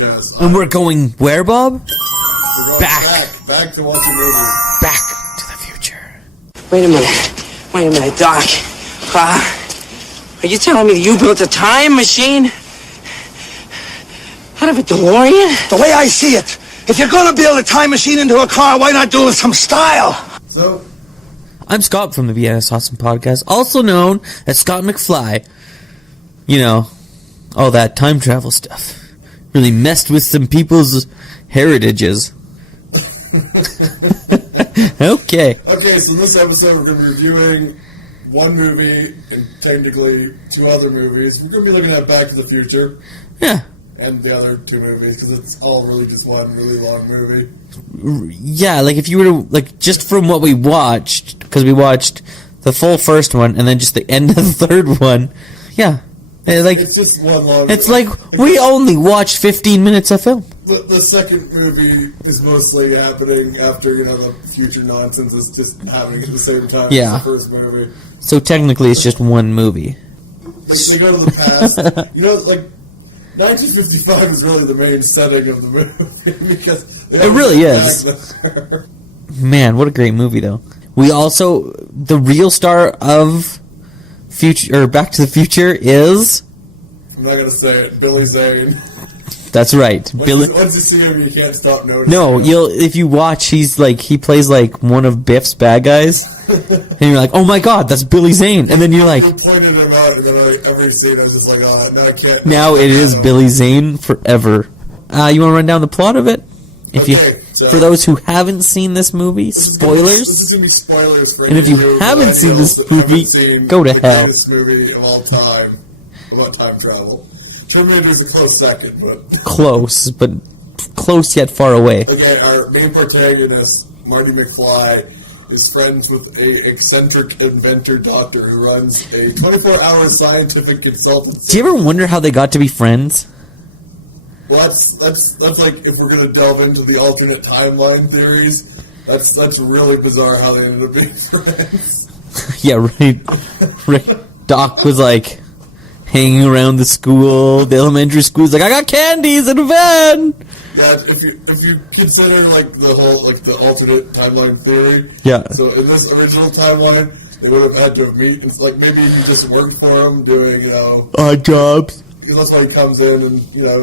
Podcast. And we're going where, Bob? We're going back to watching movies. Back to the future. Wait a minute, Doc. Are you telling me that you built a time machine? Out of a DeLorean? The way I see it, if you're gonna build a time machine into a car, why not do it with some style? So, I'm Scott from the Bands Awesome Podcast, also known as Scott McFly. You know, all that time travel stuff. Really messed with some people's heritages. Okay, so this episode we're going to be reviewing one movie and technically two other movies. We're going to be looking at Back to the Future. Yeah. And the other two movies, because it's all really just one really long movie. Yeah, like if you were to, like, just from what we watched, because we watched the full first one and then just the end of the third one, yeah. Like, it's just one long... It's like we only watched 15 minutes of film. The second movie is mostly happening after, you know, the future nonsense is just happening at the same time as the first movie. So technically it's just one movie. They go to the past. You know, like, 1955 is really the main setting of the movie because it really is. Man, what a great movie, though. We also, the real star of Back to the Future is... I'm not going to say it. Billy Zane. That's right. Once you see him, you can't stop noticing. No, if you watch, he plays like one of Biff's bad guys, and you're like, oh my god, that's Billy Zane, and then you're like, you pointed him out, and then like every scene I was just like, oh, now I can't. Now it is Billy Zane forever. You want to run down the plot of it? For those who haven't seen this movie, spoilers. This is gonna be spoilers for and if you haven't seen this movie, go to hell. The greatest movie of all time about time travel. Terminator is a close second, but close yet far away. Again, our main protagonist, Marty McFly, is friends with a eccentric inventor doctor who runs a 24-hour scientific consultancy. Do you ever wonder how they got to be friends? Well, that's like, if we're going to delve into the alternate timeline theories, that's really bizarre how they ended up being friends. Yeah, right. Doc was like hanging around the school, the elementary school's like, I got candies in a van! Yeah, if you consider like the whole the alternate timeline theory. Yeah. So in this original timeline, they would have had to have met. It's like maybe he just worked for him doing odd jobs. That's why he comes in and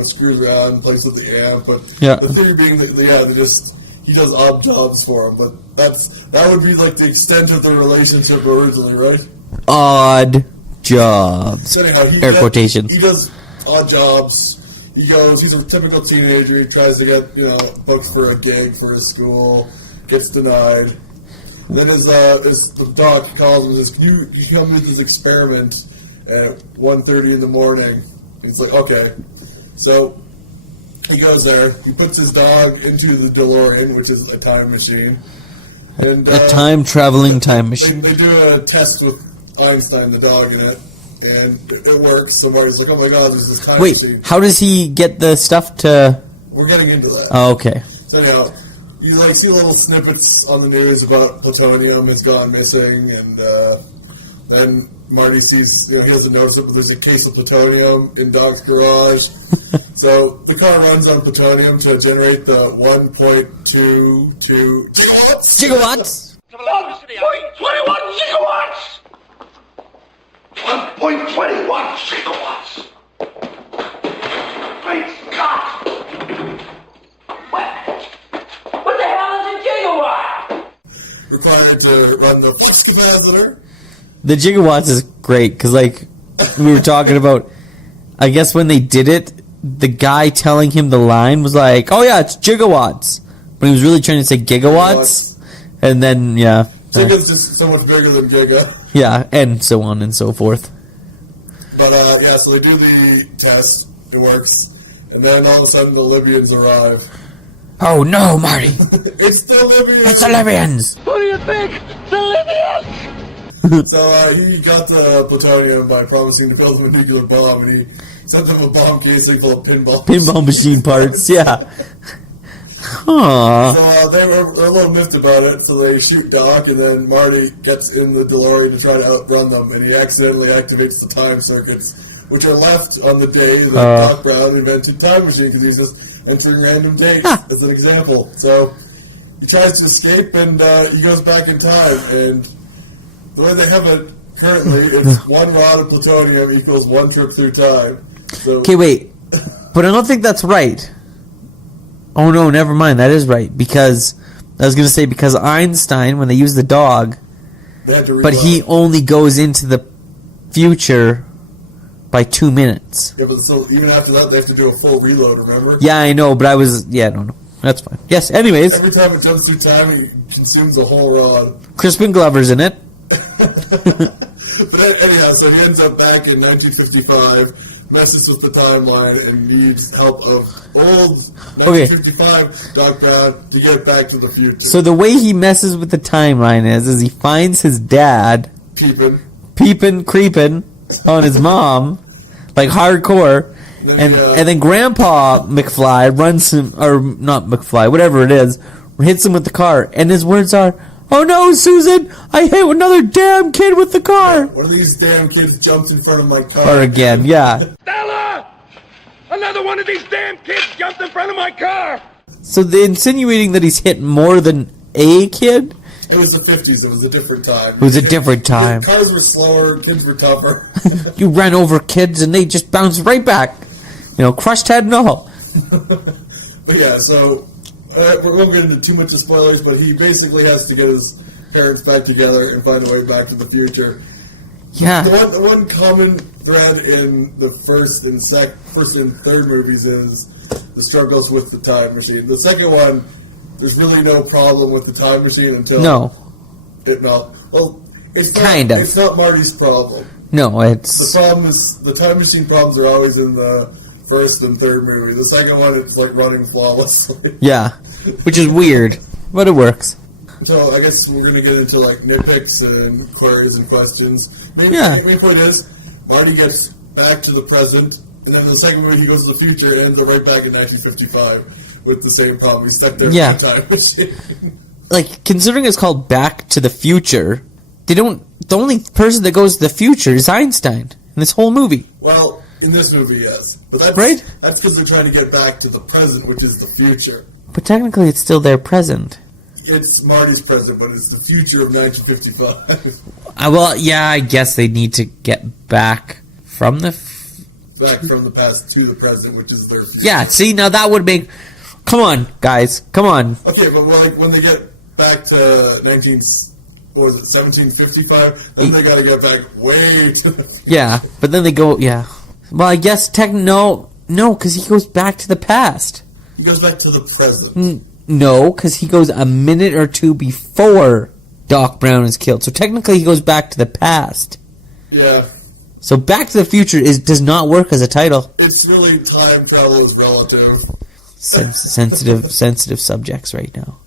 screws around, plays with the amp. But the theory being that he does odd jobs for him. But that would be like the extent of the relationship originally, right? Odd jobs. So anyhow, air quotations. He does odd jobs. He's a typical teenager. He tries to get, booked for a gig for his school, gets denied. Then the doc calls him and says, can you come make this experiment at 1:30 in the morning? He's like, okay. So he goes there. He puts his dog into the DeLorean, which is a time machine. And a time-traveling time machine. They do a test with Einstein, the dog, in it. And it works. So Marty's like, oh my god, there's this time machine. Wait, how does he get the stuff to... We're getting into that. Oh, okay. So anyhow, you see little snippets on the news about plutonium has gone missing, and then Marty sees, he doesn't notice it, but there's a case of plutonium in Doc's garage. So the car runs on plutonium to generate the 1.22 gigawatts. Gigawatts? 1.21 gigawatts! 1.21 gigawatts! Great Scott! What the hell is a gigawatt? Required to run the flux capacitor. The gigawatts is great, because, we were talking about, I guess when they did it, the guy telling him the line was like, oh yeah, it's gigawatts. But he was really trying to say gigawatts. And then, yeah. Giga's just so much bigger than giga. Yeah, and so on and so forth. But, so they do the test. It works. And then all of a sudden the Libyans arrive. Oh no, Marty! It's the Libyans! It's the Libyans! What do you think? The Libyans! So he got the plutonium by promising to build them a nuclear bomb, and he sent them a bomb casing full of pinball machine parts. Yeah. Aww. So they're a little miffed about it, so they shoot Doc, and then Marty gets in the DeLorean to try to outrun them, and he accidentally activates the time circuits, which are left on the day that Doc Brown invented Time Machine, because he's just entering random dates as an example. So he tries to escape, and he goes back in time. And the way they have it currently, it's 1 rod of plutonium equals 1 trip through time. So, okay, wait. But I don't think that's right. Oh, no, never mind. That is right. Because, I was going to say, because Einstein, when they use the dog, they had to but he only goes into the future by 2 minutes. Yeah, but so even after that, they have to do a full reload, remember? Yeah, I know, but I don't know. That's fine. Yes, anyways. Every time it jumps through time, it consumes a whole rod. Crispin Glover's in it. But anyhow, so he ends up back in 1955, messes with the timeline, and needs help of old 1955 Doc Brown to get back to the future. So the way he messes with the timeline is he finds his dad creeping on his mom, like hardcore, and then Grandpa McFly runs him, or not McFly, whatever it is, hits him with the car, and his words are, "Oh no, Susan, I hit another damn kid with the car." One of these damn kids jumps in front of my car. Or again, yeah. Stella! Another one of these damn kids jumped in front of my car! So they're insinuating that he's hit more than a kid? It was the 50s, it was a different time. It was a different time. Cars were slower, kids were tougher. You ran over kids and they just bounced right back. Crushed head and all. But yeah, so we won't get into too much of spoilers, but he basically has to get his parents back together and find a way back to the future. Yeah. The one common thread in the first and third movies is the struggles with the time machine. The second one, there's really no problem with the time machine until it's not Marty's problem. No, it's the problem is the time machine problems are always in the first and third movie. The second one, it's like running flawlessly. Yeah, which is weird, but it works. So I guess we're going to get into like nitpicks and queries and questions. Main point is Marty gets back to the present, and then in the second movie he goes to the future and they're right back in 1955 with the same problem. He's stuck there in the time machine. Like, considering it's called Back to the Future, the only person that goes to the future is Einstein in this whole movie. Well, in this movie, yes. But that's right? That's because they're trying to get back to the present, which is the future. But technically it's still their present. It's Marty's present, but it's the future of 1955. I guess they need to get back from the past to the present, which is their future. Yeah, see, now that would make... Come on, guys, come on. Okay, but when they get back to 1755, then they gotta get back way to the future. Yeah, but then they go, yeah. Well, I guess no, because he goes back to the past. He goes back to the present. No, because he goes a minute or two before Doc Brown is killed. So technically he goes back to the past. Yeah. So Back to the Future does not work as a title. It's really time travel is relative. Sensitive subjects right now.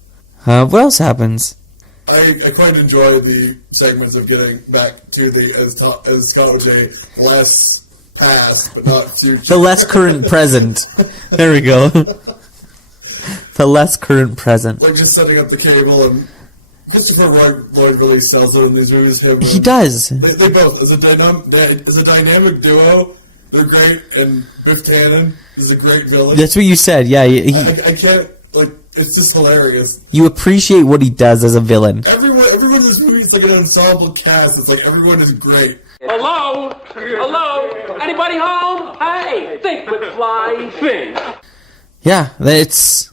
What else happens? I quite enjoy the segments of getting back to as Scott would say, less past, but not future. The less current present. There we go. The less current present. Like just setting up the cable, and Christopher Lloyd really sells it in these movies. He does. They both, as a dynamic duo, they're great, and Biff Tannen is a great villain. That's what you said, yeah. I can't, it's just hilarious. You appreciate what he does as a villain. Everyone in this movie is like an ensemble cast. It's like everyone is great. Hello? Anybody home? Hey, think with fly thing. Yeah, it's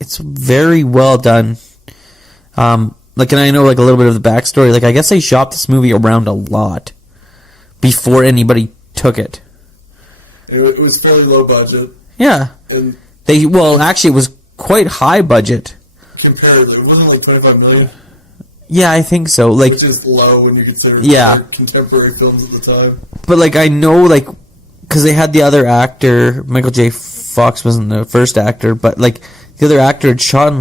very well done. And I know a little bit of the backstory. I guess they shopped this movie around a lot before anybody took it. It was fairly low budget. Yeah. And actually, it was quite high budget. Comparatively, it wasn't like $25 million. Yeah, I think so. Which is low when you consider contemporary films at the time. But I know because they had the other actor, Michael J. Fox wasn't the first actor, but the other actor had shot in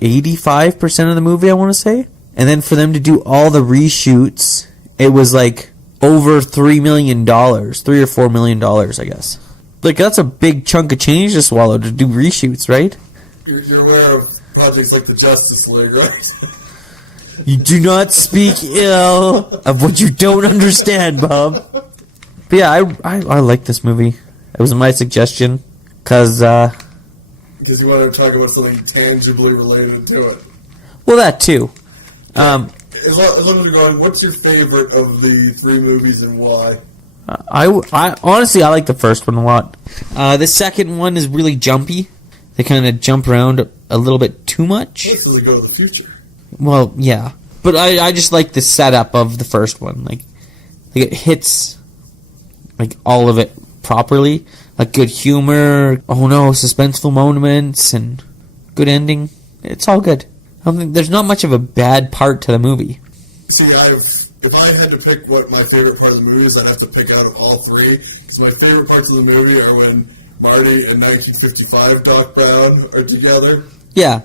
85% of the movie, I want to say. And then for them to do all the reshoots, it was over $3 million, $3 or $4 million, I guess. That's a big chunk of change to swallow to do reshoots, right? You're aware of projects like the Justice League, right? You do not speak ill of what you don't understand, Bob. But yeah, I like this movie. It was my suggestion because you because you want to talk about something tangibly related to it. Well, that too. As long as you're going, what's your favorite of the 3 movies and why? I honestly, I like the first one a lot. The second one is really jumpy. They kind of jump around a little bit too much. This is a go to the future. Well, yeah. But I just like the setup of the first one. Like it hits like all of it properly. Like good humor, oh no, suspenseful moments, and good ending. It's all good. I don't think there's not much of a bad part to the movie. See, if I had to pick what my favorite part of the movie is, I'd have to pick out of all 3. So my favorite parts of the movie are when Marty and 1955 Doc Brown are together. Yeah.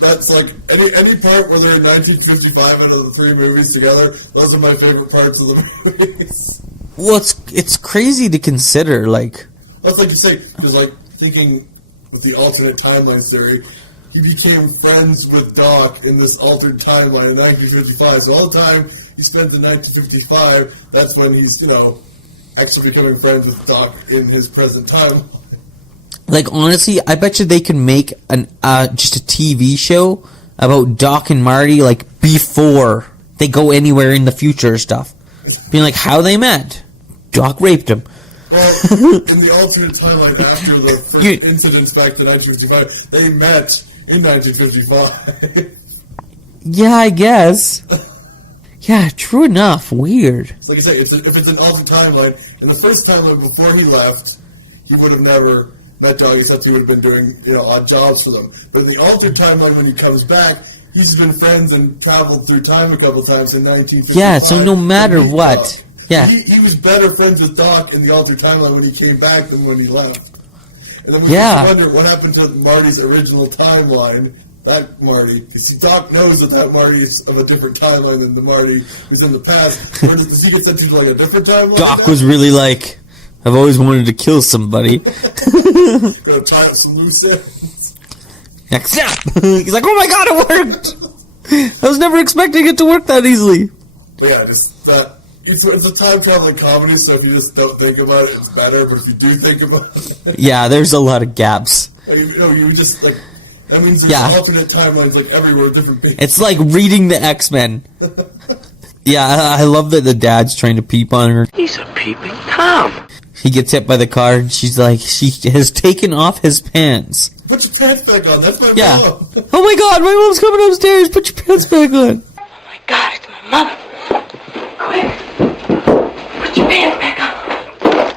That's like any part where they're in 1955 out of the 3 movies together. Those are my favorite parts of the movies. Well, it's crazy to consider. Like that's like you say, because like thinking with the alternate timelines theory, he became friends with Doc in this altered timeline in 1955. So all the time he spends in 1955, that's when he's actually becoming friends with Doc in his present time. Like honestly, I bet you they can make an just a TV show about Doc and Marty like before they go anywhere in the future stuff. Being like how they met. Doc raped him. Well, in the alternate timeline after the first incidents back to 1955, they met in 1955. Yeah, I guess. Yeah, true enough. Weird. So like you say, if it's an alternate timeline, in the first timeline before he left, he would have never met Doc, except he would have been doing odd jobs for them. But in the altered timeline, when he comes back, he's been friends and traveled through time a couple times in 1955. Yeah, so no matter what. Yeah. He was better friends with Doc in the altered timeline when he came back than when he left. And then we wonder what happened to Marty's original timeline. That Marty, you see, Doc knows that Marty's of a different timeline than the Marty who's in the past. Or does he get sent to like a different timeline? Doc was really like, I've always wanted to kill somebody. Gonna try out some loose ends. He's like, oh my god, it worked! I was never expecting it to work that easily. But yeah, just that. It's a time traveling comedy, so if you just don't think about it, it's better. But if you do think about it, yeah, there's a lot of gaps. And, you just like that means there's alternate timelines like everywhere, different things. It's like reading the X-Men. Yeah, I love that the dad's trying to peep on her. He's a peeping Tom. He gets hit by the car, and she's like, she has taken off his pants. Put your pants back on. That's my mom. Oh my god, my mom's coming upstairs. Put your pants back on. Oh my god, it's my mother. Quick. Put your pants back on.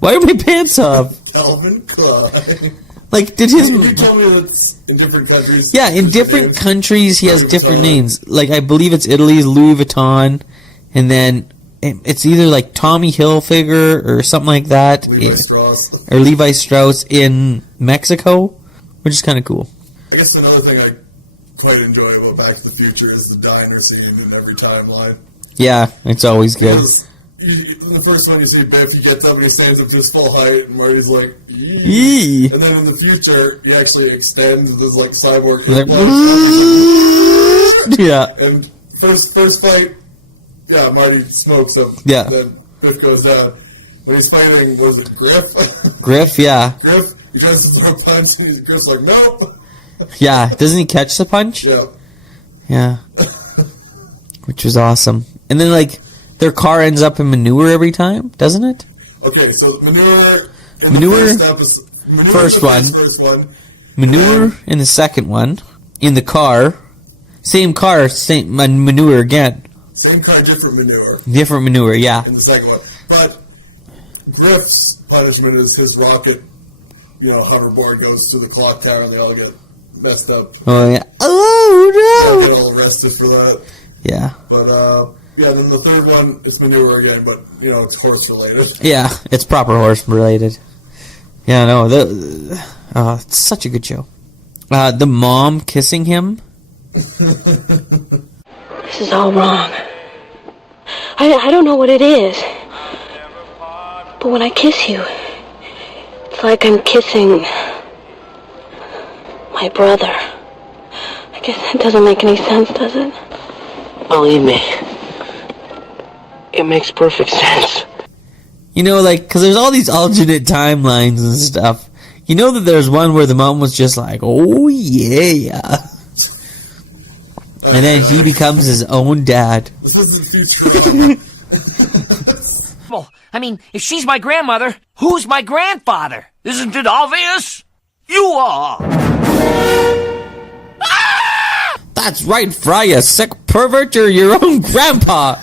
Why are my pants off? Calvin Klein. Like, did his... Can you tell me that's in different countries? Yeah, in different countries he has different names. Like, I believe it's Italy's Louis Vuitton, and then it's either like Tommy Hilfiger or something like that. Levi Strauss. Or Levi Strauss in Mexico, which is kind of cool. I guess another thing I quite enjoy about Back to the Future is the diner scene in every timeline. Yeah, it's always good. In the first one, you see Biff, he gets up and he stands up to his full height, and Marty's like, Yee. And then in the future, he actually extends this like cyborg. Like, yeah. And first fight, yeah, Marty smokes him. Yeah. Then Biff goes down. And he's fighting, was it Griff? Griff, yeah. Griff, he tries to throw a punch, and Griff's like, nope. Yeah, doesn't he catch the punch? Yeah. Yeah. Which was awesome. And then, like, their car ends up in manure every time, doesn't it? Okay, so manure. First one. Manure in the second one. In the car. Same car, same manure again. Same car, different manure. Different manure, yeah. In the second one. But Griff's punishment is his rocket, hoverboard goes through the clock tower and they all get messed up. Oh, yeah. Oh, no! They get all arrested for that. Yeah. But, then the third one, it's manure again, but, it's horse-related. Yeah, it's proper horse-related. Yeah, no, it's such a good show. The mom kissing him. This is all wrong. I don't know what it is. But when I kiss you, it's like I'm kissing my brother. I guess that doesn't make any sense, does it? Believe me, it makes perfect sense. Because there's all these alternate timelines and stuff. You know that there's one where the mom was just like, oh yeah. And then he becomes his own dad. This was the future. Well, I mean, if she's my grandmother, who's my grandfather? Isn't it obvious? You are. That's right, Fry, you sick pervert. You're your own grandpa.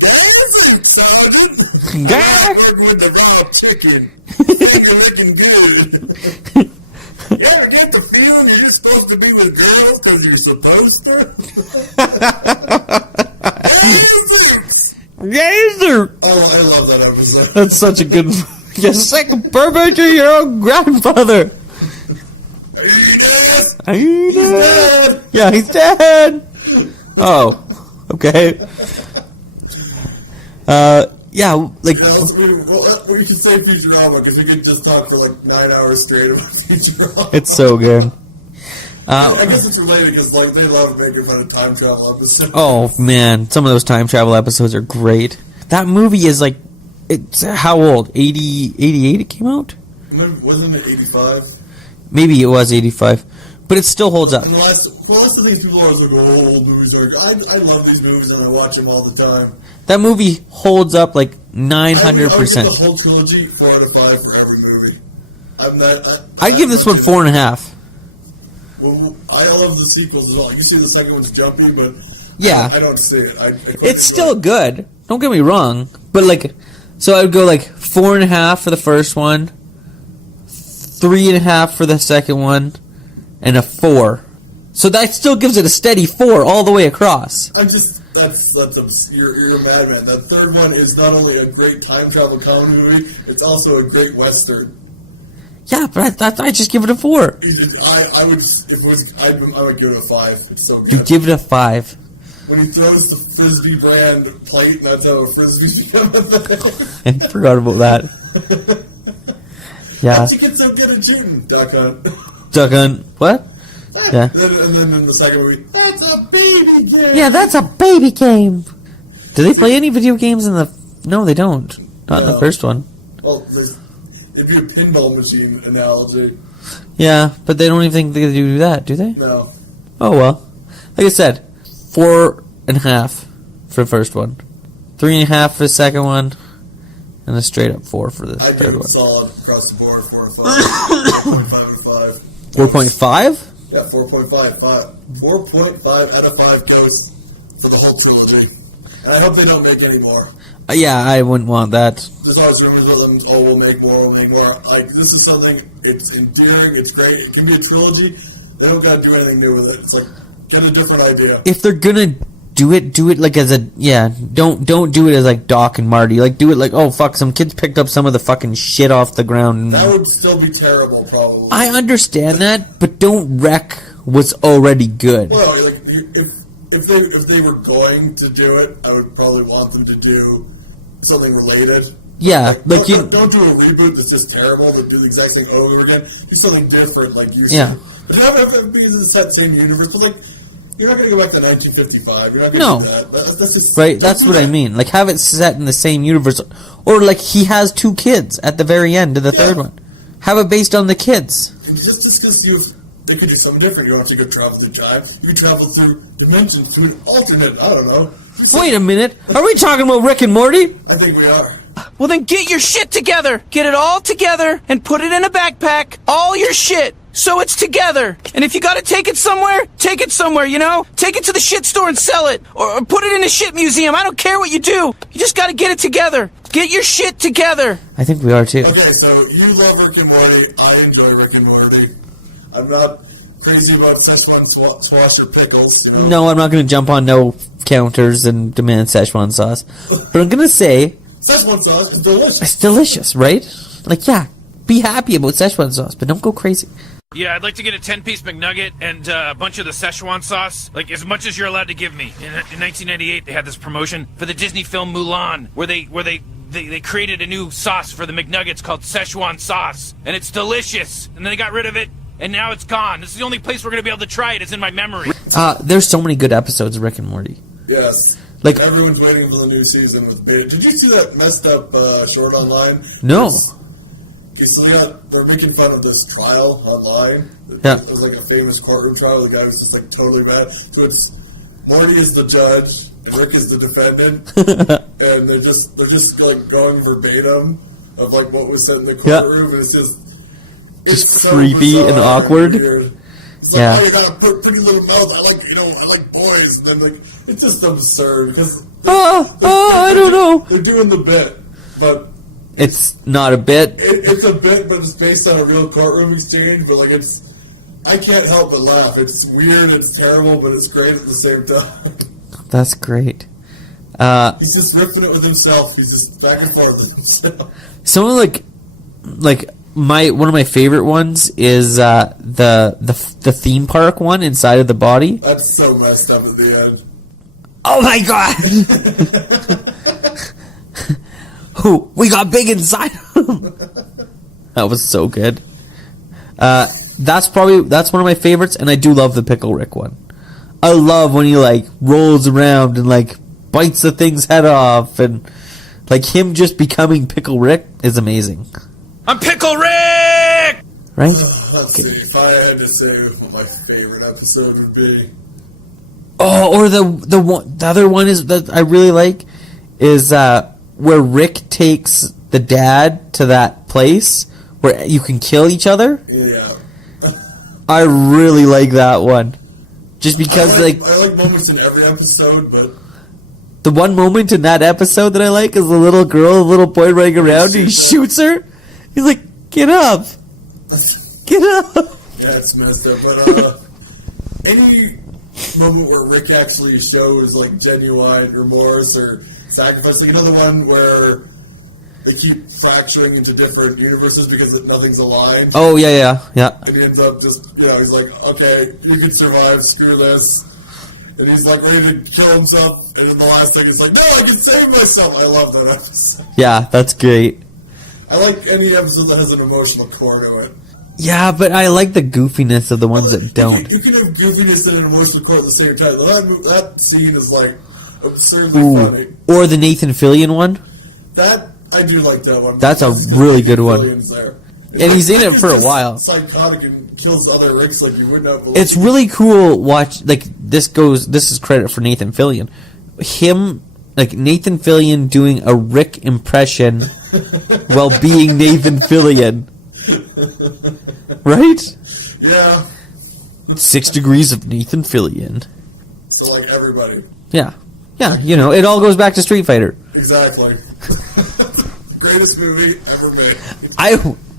That's it, Sergeant. Gah. Work with the raw chicken. You're looking good. You ever get the feeling you're just supposed to be with girls because you're supposed to? Gazer. Oh, I love that episode. That's such a good. You sick pervert. You're your own grandfather. Are you dead? Are you He's dead. Yeah, he's dead. Oh, okay. Yeah, like We can say Futurama because we could just talk for like 9 hours straight about Futurama. it's so good. I guess it's related because like they love making fun of time travel episodes. Oh man, some of those time travel episodes are great. That movie is like, it's how old? 88 it came out? Wasn't it 85? Maybe it was 85, but it still holds up. And last of these people are always like, oh, old movies are. I love these movies and I watch them all the time. That movie holds up like 900%. I would give the whole trilogy 4 out of 5 for every movie. I'd give this one 4.5. Well, I love the sequels as well. You see the second one's jumpy, but Yeah. I don't see it. It's still good. Don't get me wrong, but like, so I would go like 4.5 for the first one, 3.5 for the second one, and a 4. So that still gives it a steady 4 all the way across. You're a madman. That third one is not only a great time travel comedy movie, it's also a great western. Yeah, but I just give it a 4. I would give it a 5. It's so good. You give it a 5. When he throws the Frisbee brand plate, and that's how a Frisbee I forgot about that. Yeah. How'd you get so good at shooting, Duck Hunt? Duck Hunt. What? Yeah. And then in the second movie, that's a baby game. Yeah, that's a baby game. Do they play any video games in the... No, they don't. Not in the first one. Well, it'd be a pinball machine analogy. Yeah, but they don't even think they do that, do they? No. Oh, well. Like I said, 4.5 for the first one. 3.5 for the second one. And a straight up 4 for the I third do one. solid across the board, 4 and 5. 4.5 out of 5. 4.5? Yeah, 4.5. 4.5 out of 5 goes for the whole trilogy. And I hope they don't make any more. Yeah, I wouldn't want that. There's always rumors of them, oh, we'll make more. This is something, it's endearing, it's great. It can be a trilogy. They don't got to do anything new with it. It's like, get a different idea. If they're gonna do it like as a... Yeah, don't do it as like Doc and Marty. Like, do it like, oh, fuck, some kids picked up some of the fucking shit off the ground. That would still be terrible, probably. I understand that, but don't wreck what's already good. Well, like, if they were going to do it, I would probably want them to do something related. Yeah, don't do a reboot that's just terrible. But do the exact thing over again. Do something different, like you said. But don't have to be in the same universe. But like, you're not going to go back to 1955. You're not going to do that. That's just right. That's what I mean. Like, have it set in the same universe, or like he has 2 kids at the very end of the third one. Have it based on the kids. And just because they could do something different. You don't have to go travel through time. You could travel through dimensions to an alternate. I don't know. Wait a minute. Are we talking about Rick and Morty? I think we are. Well, then get your shit together. Get it all together and put it in a backpack. All your shit. So it's together. And if you gotta take it somewhere, you know? Take it to the shit store and sell it. Or put it in a shit museum. I don't care what you do. You just gotta get it together. Get your shit together. I think we are too. Okay, so you love Rick and Morty. I enjoy Rick and Morty. I'm not crazy about Szechuan squash or pickles. You know? No, I'm not going to jump on no counters and demand Szechuan sauce. But I'm going to say... Szechuan sauce is delicious. It's delicious, right? Like, yeah, be happy about Szechuan sauce, but don't go crazy. Yeah, I'd like to get a 10-piece McNugget and a bunch of the Szechuan sauce, like as much as you're allowed to give me. In 1998, they had this promotion for the Disney film Mulan, where they created a new sauce for the McNuggets called Szechuan sauce, and it's delicious. And then they got rid of it, and now it's gone. This is the only place we're going to be able to try it. It's in my memory. There's so many good episodes of Rick and Morty. Yes. Like, everyone's waiting for the new season with beta. Did you see that messed up short online? No. Okay, so they're making fun of this trial online. Yeah. It was like a famous courtroom trial. The guy was just like totally mad. So it's Morty is the judge and Rick is the defendant, and they're just like going verbatim of like what was said in the courtroom, and it's just so creepy and awkward. weird. So, Yeah. oh, you got a pretty little mouth. I like boys, and then like it's just absurd because I don't know. they're doing the bit, but. It's not a bit. It's a bit, but it's based on a real courtroom exchange. But like, I can't help but laugh. It's weird, it's terrible, but it's great at the same time. That's great. He's just ripping it with himself. He's just back and forth with himself. Some of like one of my favorite ones is the theme park one inside of the body. That's so messed up at the end. Oh my god! Ooh, we got big inside him. That was so good. That's one of my favorites, and I do love the Pickle Rick one. I love when he like rolls around and like bites the thing's head off, and like him just becoming Pickle Rick is amazing. I'm Pickle Rick! Right? Let's see. If I had to say what my favorite episode would be. Oh, or the other one is that I really like is where Rick takes the dad to that place where you can kill each other. Yeah. I really like that one. Just because I like moments in every episode, but the one moment in that episode that I like is the little boy running around and he shoots her. He's like, get up. Get up. Yeah, it's messed up. But any moment where Rick actually shows like genuine remorse or sacrifice, like another one where they keep fracturing into different universes because nothing's aligned. Oh yeah. And he ends up just, he's like, okay, you can survive, screw this. And he's like ready to kill himself, and in the last second, he's like, no, I can save myself. I love that episode. Yeah, that's great. I like any episode that has an emotional core to it. Yeah, but I like the goofiness of the ones that don't. You can have goofiness and an emotional core at the same time. That scene is like absurdly funny. Or the Nathan Fillion one. That I do like that one. That's a really good one. There. And he's in it for a while. Psychotic and kills other Ricks like you would not believe. It's really cool. This is credit for Nathan Fillion. Nathan Fillion doing a Rick impression while being Nathan Fillion. Right? Yeah. 6 degrees of Nathan Fillion. So like everybody. Yeah, it all goes back to Street Fighter. Exactly. Greatest movie ever made.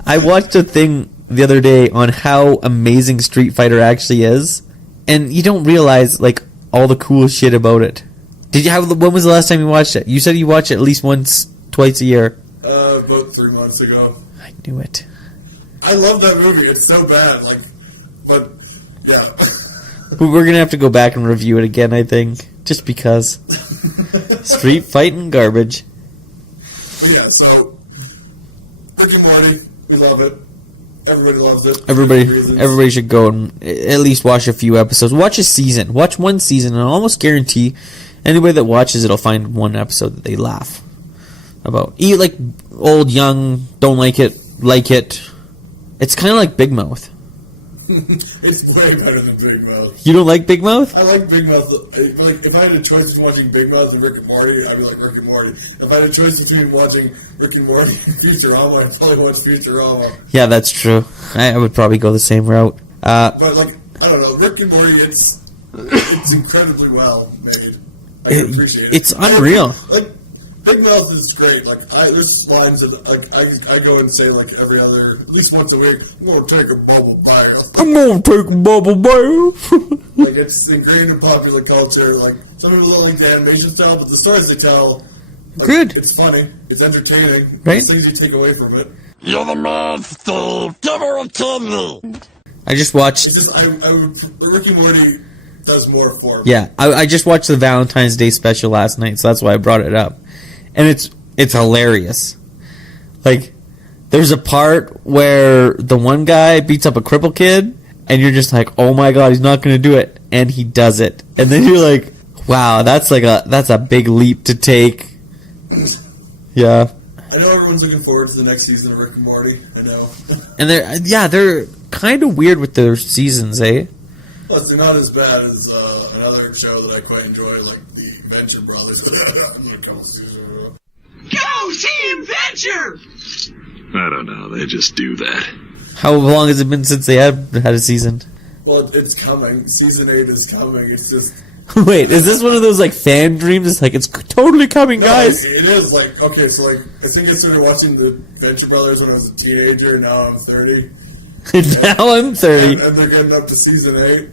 I watched a thing the other day on how amazing Street Fighter actually is, and you don't realize like all the cool shit about it. When was the last time you watched it? You said you watch it at least once, twice a year. About 3 months ago. I knew it. I love that movie. It's so bad. But yeah. We're gonna have to go back and review it again, I think, just because. Street fighting garbage. But yeah, so Rick and Morty, we love it. Everybody loves it. Everybody should go and at least watch a few episodes. Watch a season. Watch one season, and I'll almost guarantee anybody that watches it will find one episode that they laugh about. Like old, young, don't like it, like it. It's kind of like Big Mouth. It's way better than Big Mouth. You don't like Big Mouth? I like Big Mouth. Like, if I had a choice between watching Big Mouth and Rick and Morty, I'd be like Rick and Morty. If I had a choice between watching Rick and Morty and Futurama, I'd probably watch Futurama. Yeah, that's true. I would probably go the same route. But like, I don't know, Rick and Morty, it's incredibly well made. I appreciate it. It's unreal. Like Big Mouth is great. Like there's lines that I go and say like every other, at least once a week. I'm gonna take a bubble bath. Like it's ingrained in popular culture. Like some people don't like the animation style, but the stories they tell, like, good. It's funny. It's entertaining. Right? It's things you take away from it. You're the man, Steve. Give her a kidney. I just watched. It's just Rick and Morty does more for me. Yeah, I just watched the Valentine's Day special last night, so that's why I brought it up. And it's hilarious. Like, there's a part where the one guy beats up a cripple kid, and you're just like, oh my god, he's not going to do it. And he does it. And then you're like, wow, that's a big leap to take. Yeah. I know everyone's looking forward to the next season of Rick and Morty. I know. And they're kind of weird with their seasons, eh? Plus, they're not as bad as another show that I quite enjoy, like the Adventure Brothers. Go Team Venture! I don't know. They just do that. How long has it been since they had a season? Well, it's coming. Season 8 is coming. It's just... Wait, is this one of those, like, fan dreams? It's like, it's totally coming, No, guys. it is. Like, okay, so, like, I think I started watching the Venture Brothers when I was a teenager, and now I'm 30. Now I'm 30. And they're getting up to season 8.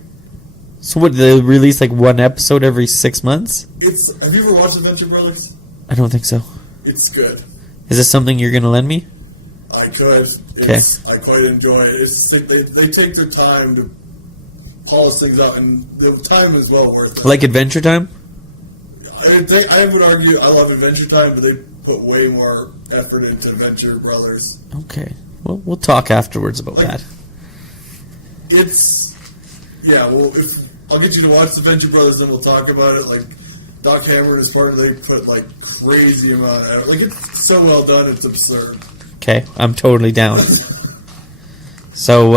So what, they release, like, one episode every 6 months? Have you ever watched the Venture Brothers? I don't think so. It's good. Is this something you're going to lend me? I could. Okay. I quite enjoy it. It's like they take their time to polish things out, and the time is well worth it. Like Adventure Time? I would argue I love Adventure Time, but they put way more effort into Venture Brothers. Okay. Well, we'll talk afterwards about that. I'll get you to watch the Venture Brothers, and we'll talk about it. Like, Doc Hammer is part of they put, like, crazy amount of effort. Like, it's so well done, it's absurd. Okay, I'm totally down. So,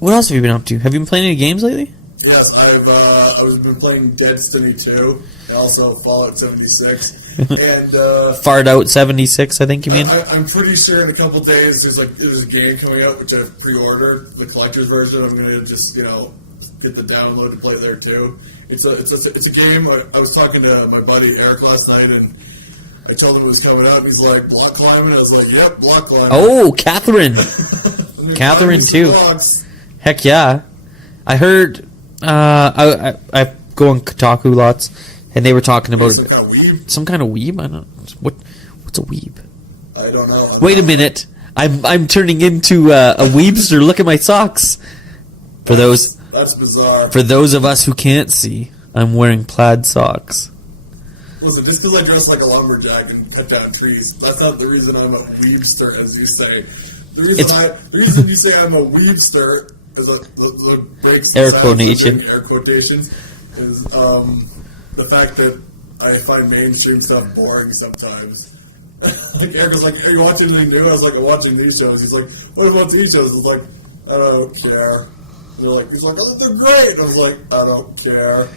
what else have you been up to? Have you been playing any games lately? Yes, I've been playing Destiny 2, and also Fallout 76, and Fart Out 76, I think you mean? I'm pretty sure in a couple days there's a game coming out which I've pre-ordered, the collector's version. I'm gonna just hit the download and play there too. It's a game. I was talking to my buddy Eric last night, and I told him it was coming up. He's like, block climbing? I was like, yep, block climbing. Oh, Catherine. Catherine, too. Heck yeah. I heard, I go on Kotaku lots, and they were talking about some kind of weeb? Some kind of weeb? I don't know. What's a weeb? I don't know. Wait a minute. I'm turning into a weebster. Look at my socks. That's bizarre. For those of us who can't see, I'm wearing plaid socks. Listen, just because I dress like a lumberjack and cut down trees, that's not the reason I'm a weebster, as you say. The reason you say I'm a weebster is the breaks air quotations is the fact that I find mainstream stuff boring sometimes. Like Eric was like, "Are you watching anything new?" I was like, "I'm watching these shows." He's like, "What about these shows?" I was like, "I don't care." He's like, "Oh, they're great." I was like, "I don't care."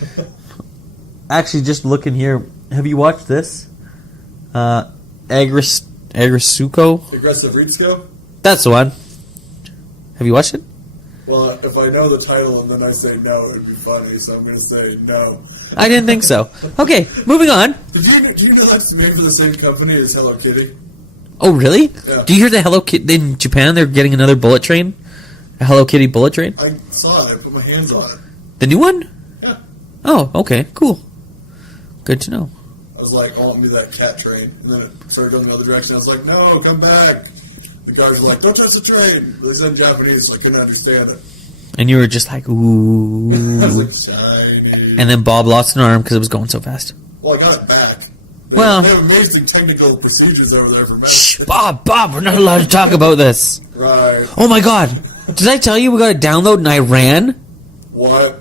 Actually, just looking here, have you watched this? Agrisuko? Aggressive Ritsuko? That's the one. Have you watched it? Well, if I know the title and then I say no, it'd be funny, so I'm going to say no. I didn't think so. Okay, moving on. Do you know that's made for the same company as Hello Kitty? Oh, really? Yeah. Do you hear the Hello Kitty in Japan? They're getting another bullet train? A Hello Kitty bullet train? I saw it. I put my hands on it. The new one? Yeah. Oh, okay, cool. Good to know. I was like, I want me that cat train. And then it started going another direction. I was like, no, come back. The guards were like, don't touch the train. It was in Japanese, so I couldn't understand it. And you were just like, ooh. I was like, shiny. And then Bob lost an arm because it was going so fast. Well, I got it back. They have amazing technical procedures over there for me. Shh, Bob, we're not allowed to talk about this. Right. Oh my god. Did I tell you we got a download in Iran? What?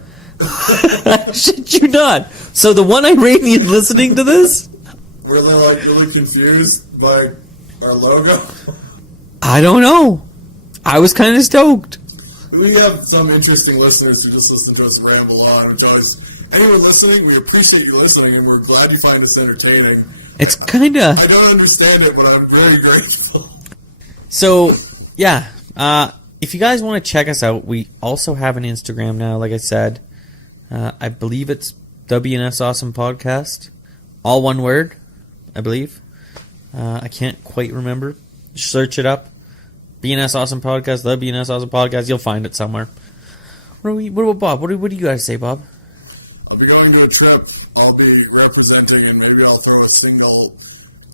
Shit you not. So the one Iranian listening to this? Were they like really confused by our logo? I don't know. I was kind of stoked. We have some interesting listeners who just listen to us ramble on. It's always, anyone listening, we appreciate you listening, and we're glad you find us entertaining. It's kind of... I don't understand it, but I'm very grateful. So, yeah. If you guys want to check us out, we also have an Instagram now, like I said. I believe it's WNS Awesome Podcast. All one word, I believe. I can't quite remember. Search it up. BNS Awesome Podcast, the BNS Awesome Podcast. You'll find it somewhere. What about Bob? What do you guys say, Bob? I'll be going to a trip. I'll be representing, and maybe I'll throw a single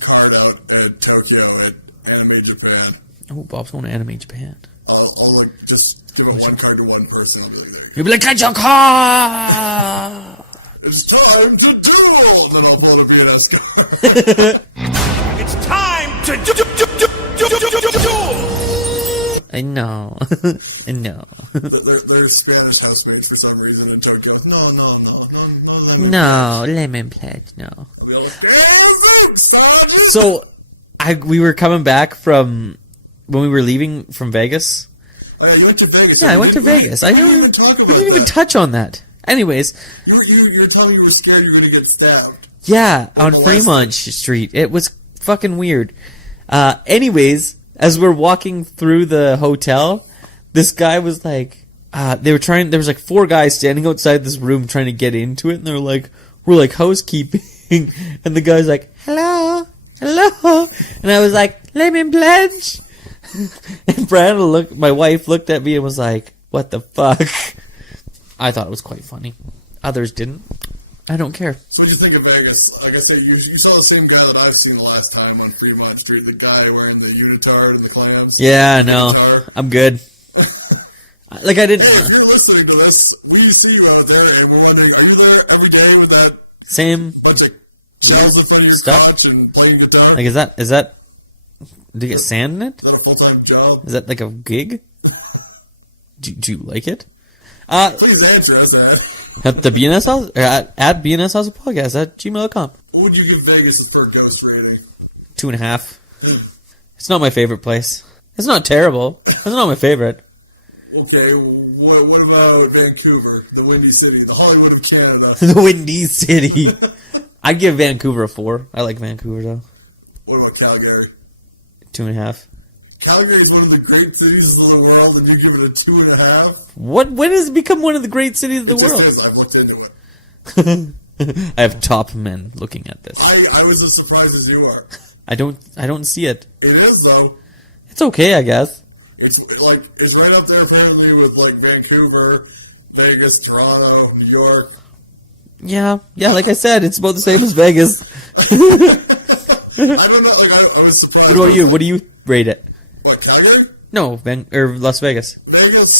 card out at Tokyo at Anime Japan. Oh, Bob's going to Anime Japan. I'll like just give one card to one person. I'll be like, you'll be like, get your car! It's time to duel! Then I'll pull a BNS card. It's time to duel! I know. I know. There's Spanish housemates for some reason in Tokyo. No. No, lemon pledge, no. So, we were coming back from when we were leaving from Vegas. Oh, yeah, you went to Vegas. Yeah, I went to Vegas. I didn't even touch on that. Anyways. You were telling me you were scared you were going to get stabbed. Yeah, on Fremont Street. It was fucking weird. Anyways, as we're walking through the hotel, this guy was like, there was like 4 guys standing outside this room trying to get into it, and they're like, we're like housekeeping, and the guy's like, hello, and I was like, let me pledge. And Brandon my wife looked at me and was like, what the fuck? I thought it was quite funny. Others didn't. I don't care. So what do you think of Vegas? Like I said, you saw the same guy that I've seen the last time on Fremont Street, the guy wearing the unitard and the clams. Yeah, no, I'm good. Like I didn't. Hey, if you're listening to this, we see you out there, and we're wondering, are you there every day with that same bunch of shells in front of your stuff couch and playing guitar? Like is that? Do you get sand in it? Is that a full-time job? Is that like a gig? Do you like it? Please answer us, man. At the BNS House, or at BNS House of Podcast at gmail.com. What would you give Vegas for ghost rating? 2.5. It's not my favorite place. It's not terrible. It's not my favorite. Okay, what about Vancouver, the Windy City, the Hollywood of Canada? The Windy City. I'd give Vancouver a 4. I like Vancouver though. What about Calgary? 2.5. Calgary is one of the great cities of the world, and you give it a 2.5? When has it become one of the great cities of the world? I've looked into it. I have top men looking at this. I was as surprised as you are. I don't see it. It is though. It's okay, I guess. It's right up there apparently with like Vancouver, Vegas, Toronto, New York. Yeah. Like I said, it's about the same as Vegas. I don't know. I was surprised. What about you? What do you rate it? What, Calgary? No, Las Vegas. Vegas,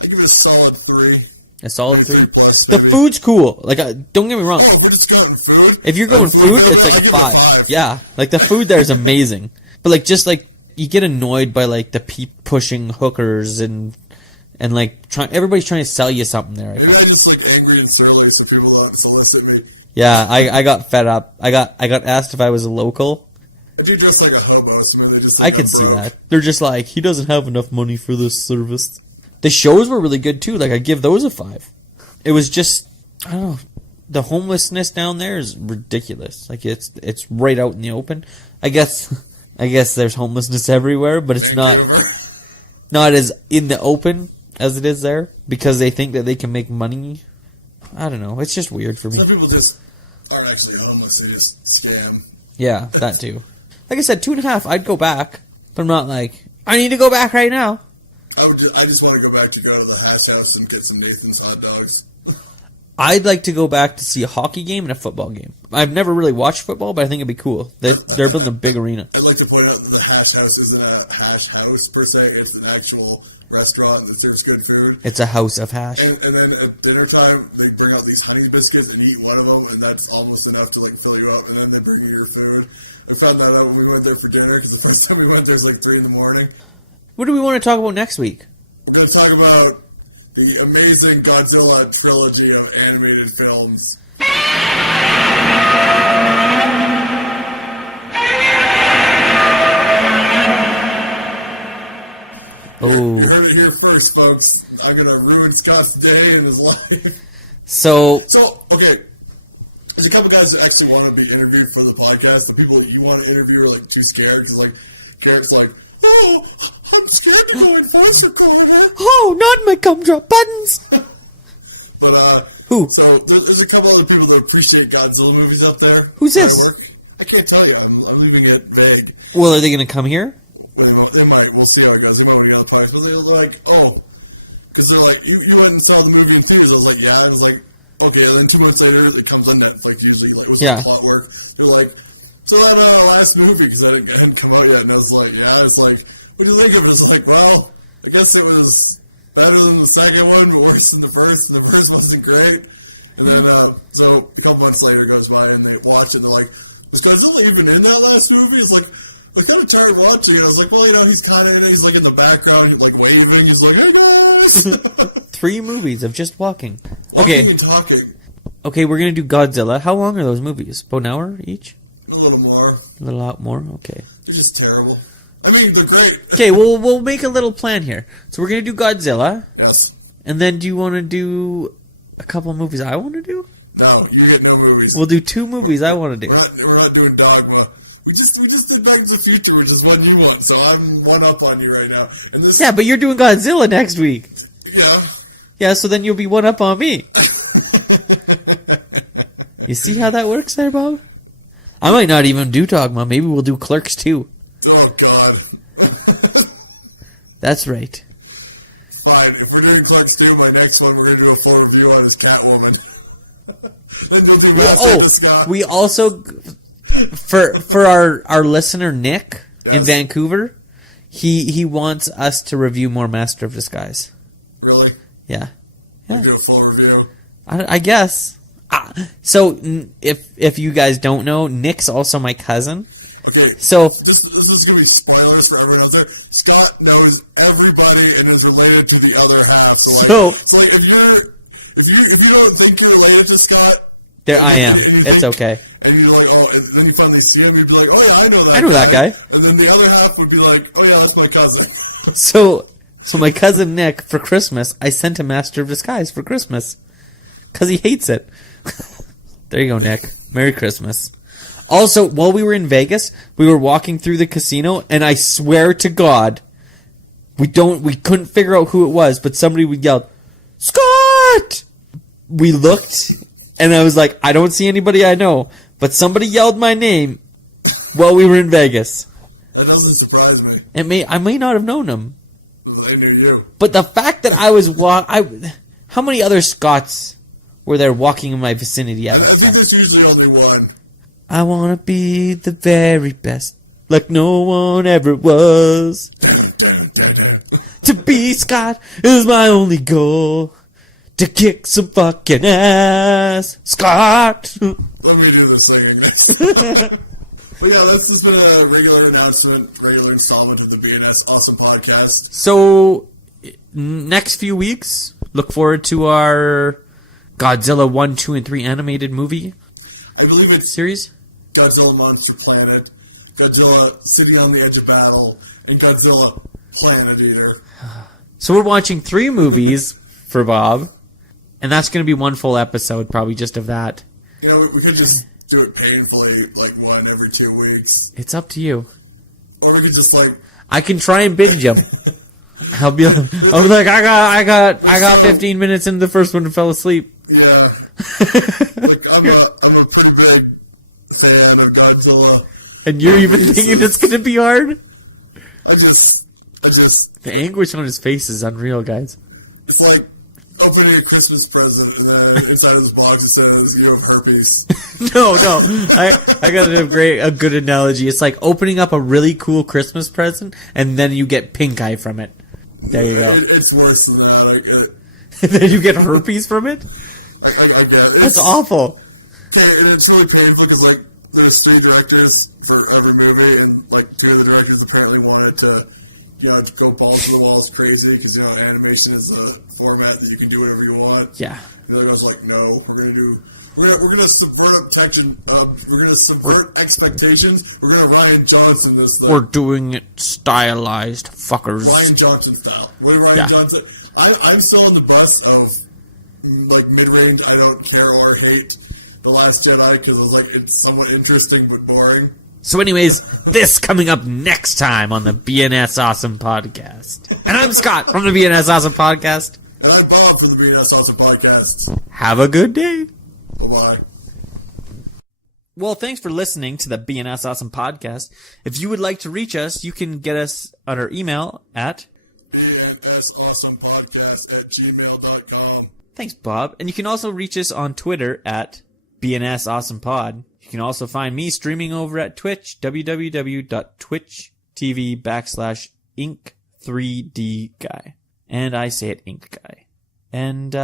I give it a solid 3. A solid 3? The food's cool. Like, don't get me wrong. Oh, we're just going food? If you're going food, it's like a 5. Yeah, like the food there is amazing. But like, just like, you get annoyed by like the pushing hookers and like everybody's trying to sell you something there. Maybe I just like angry and surly so people don't solicit me. Yeah, I got fed up. I got asked if I was a local. I do dress like a hobo, so they just I could see that. They're just like, he doesn't have enough money for this service. The shows were really good too. Like, I'd give those a 5. It was just, I don't know, the homelessness down there is ridiculous. Like, it's right out in the open. I guess there's homelessness everywhere, but it's not as in the open as it is there because they think that they can make money. I don't know. It's just weird for me. Some people just aren't actually homeless. They just scam. Yeah, that too. Like I said, 2.5. I'd go back, but I'm not like, I need to go back right now. I just want to go back to go to the hash house and get some Nathan's hot dogs. I'd like to go back to see a hockey game and a football game. I've never really watched football, but I think it'd be cool. They're building a big arena. I'd like to point out that the hash house isn't a hash house per se. It's an actual restaurant that serves good food. It's a house of hash. And then at dinner time, they bring out these honey biscuits and you eat one of them, and that's almost enough to like fill you up, and then they bring you your food. I found that out when we went there for dinner, because the first time we went there was like 3 in the morning. What do we want to talk about next week? We're going to talk about the amazing Godzilla trilogy of animated films. Oh. You heard it here first, folks. I'm going to ruin Scott's day and his life. So, okay. There's a couple guys that actually want to be interviewed for the podcast. The people you want to interview are like too scared. It's like, Karen's like, oh, I'm scared to go in voice recorder. Oh, not my gumdrop buttons. But, who? So, there's a couple other people that appreciate Godzilla movies out there. Who's this? I can't tell you. I'm leaving it vague. Well, are they going to come here? They might. We'll see how it goes. They might want to get on the podcast. But they're like, oh. Because they're like, you went and saw the movie in theaters. I was like, yeah. I was like, okay. And then 2 months later, it comes on Netflix usually. Like, it was like plot work. They're like, so I know the last movie because that didn't come out yet. And I was like, yeah. It's like, what do you think of it? It's like, well, I guess it was better than the second one, but worse than the first. And the first wasn't great. And then, so a couple months later goes by and they watch it and they're like, is Godzilla even in that last movie? It's like, I kind of tired watching it. I was like, well, you know, he's like in the background, he's like waving. He's like, hey guys. 3 movies of just walking. Okay. Talking. Okay, we're going to do Godzilla. How long are those movies? About an hour each? A little more. A little out more? Okay. It's just terrible. I mean, they're great. Okay, we'll make a little plan here. So we're going to do Godzilla. Yes. And then do you want to do a couple of movies I want to do? No, you get no movies. We'll do 2 movies I want to do. We're not doing Dogma. We just did Back to the Future, which is one new one, so I'm one up on you right now. And this, Yeah, but you're doing Godzilla next week. yeah. Yeah, so then you'll be one up on me. You see how that works there, Bob? I might not even do Dogma. Maybe we'll do Clerks 2. Oh, God. That's right. Fine. If we're doing Clerks 2, my next one, we're going to do a full review on his Catwoman. And we'll do We also, for our listener, Nick, in Vancouver, he wants us to review more Master of Disguise. Really? Yeah. Yeah. Do a full review. I guess. So, if you guys don't know, Nick's also my cousin. Okay. So this is going to be spoilers for everyone else. Scott knows everybody and is related to the other half. So it's like if you don't think you're related to Scott, there I am. It's okay. And you're like, oh, and then you finally see him, you'd be like, oh yeah, I know that guy. And then the other half would be like, oh yeah, that's my cousin. So my cousin Nick, for Christmas, I sent him Master of Disguise for Christmas. Because he hates it. There you go, Nick. Merry Christmas. Also, while we were in Vegas, we were walking through the casino, and I swear to God, we couldn't figure out who it was, but somebody would yell, Scott! We looked, and I was like, I don't see anybody I know, but somebody yelled my name while we were in Vegas. That doesn't surprise me. I may not have known him. I knew you. But the fact that I was how many other Scots were there walking in my vicinity at I that think time? there's usually only one. I want to be the very best, like no one ever was. To be Scott is my only goal. To kick some fucking ass. Scott! Let me do the same. But yeah, this has been a regular installment of the BNS Awesome Podcast. So, next few weeks, look forward to our Godzilla 1, 2, and 3 animated movie. I believe it's series. Godzilla Monster Planet, Godzilla City on the Edge of Battle, and Godzilla Planet Eater. So we're watching 3 movies for Bob, and that's going to be one full episode, probably just of that. You know, we could just do it painfully, like one every 2 weeks. It's up to you. Or we could just like... I can try and binge them. I'll be like, I got 15 minutes into the first one and fell asleep. Yeah. Like, I'm a pretty big fan of Godzilla. And you're even thinking it's going to be hard? I just... The anguish on his face is unreal, guys. It's like opening a Christmas present and then inside his box it says, you have herpes. No. I got a good analogy. It's like opening up a really cool Christmas present and then you get pink eye from it. There you go. It's worse than that. I get it. And then you get herpes from it? I get it. That's awful. It's really painful because, like, there's 3 directors for every movie, and, like, 2 of the directors apparently wanted to, to go balls to the walls crazy because, animation is a format that you can do whatever you want. Yeah. And the other guy's like, no, we're gonna subvert attention. We're gonna subvert expectations. We're gonna Ryan Johnson this thing. We're doing it stylized, fuckers. Ryan Johnson style. What Ryan Johnson? I'm still on the bus of like mid-range. I don't care or hate The Last Jedi because it was like it's somewhat interesting but boring. So, anyways, this coming up next time on the BNS Awesome Podcast. And I'm Scott from the BNS Awesome Podcast. And I'm Bob from the BNS Awesome Podcast. Have a good day. Bye-bye. Well, thanks for listening to the BNS Awesome Podcast. If you would like to reach us, you can get us on our email at bnsawesomepodcast@gmail.com. Thanks, Bob. And you can also reach us on Twitter at BNS Awesome Pod. You can also find me streaming over at Twitch, www.twitch.tv/Ink3D Guy. And I say it Ink Guy. And,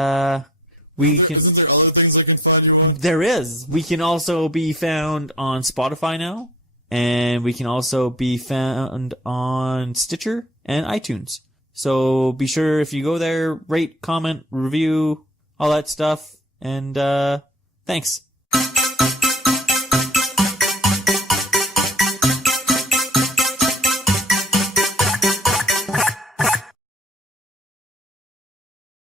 we can... Isn't there other things I can find you on? There is. We can also be found on Spotify now. And we can also be found on Stitcher and iTunes. So be sure if you go there, rate, comment, review, all that stuff. And, thanks.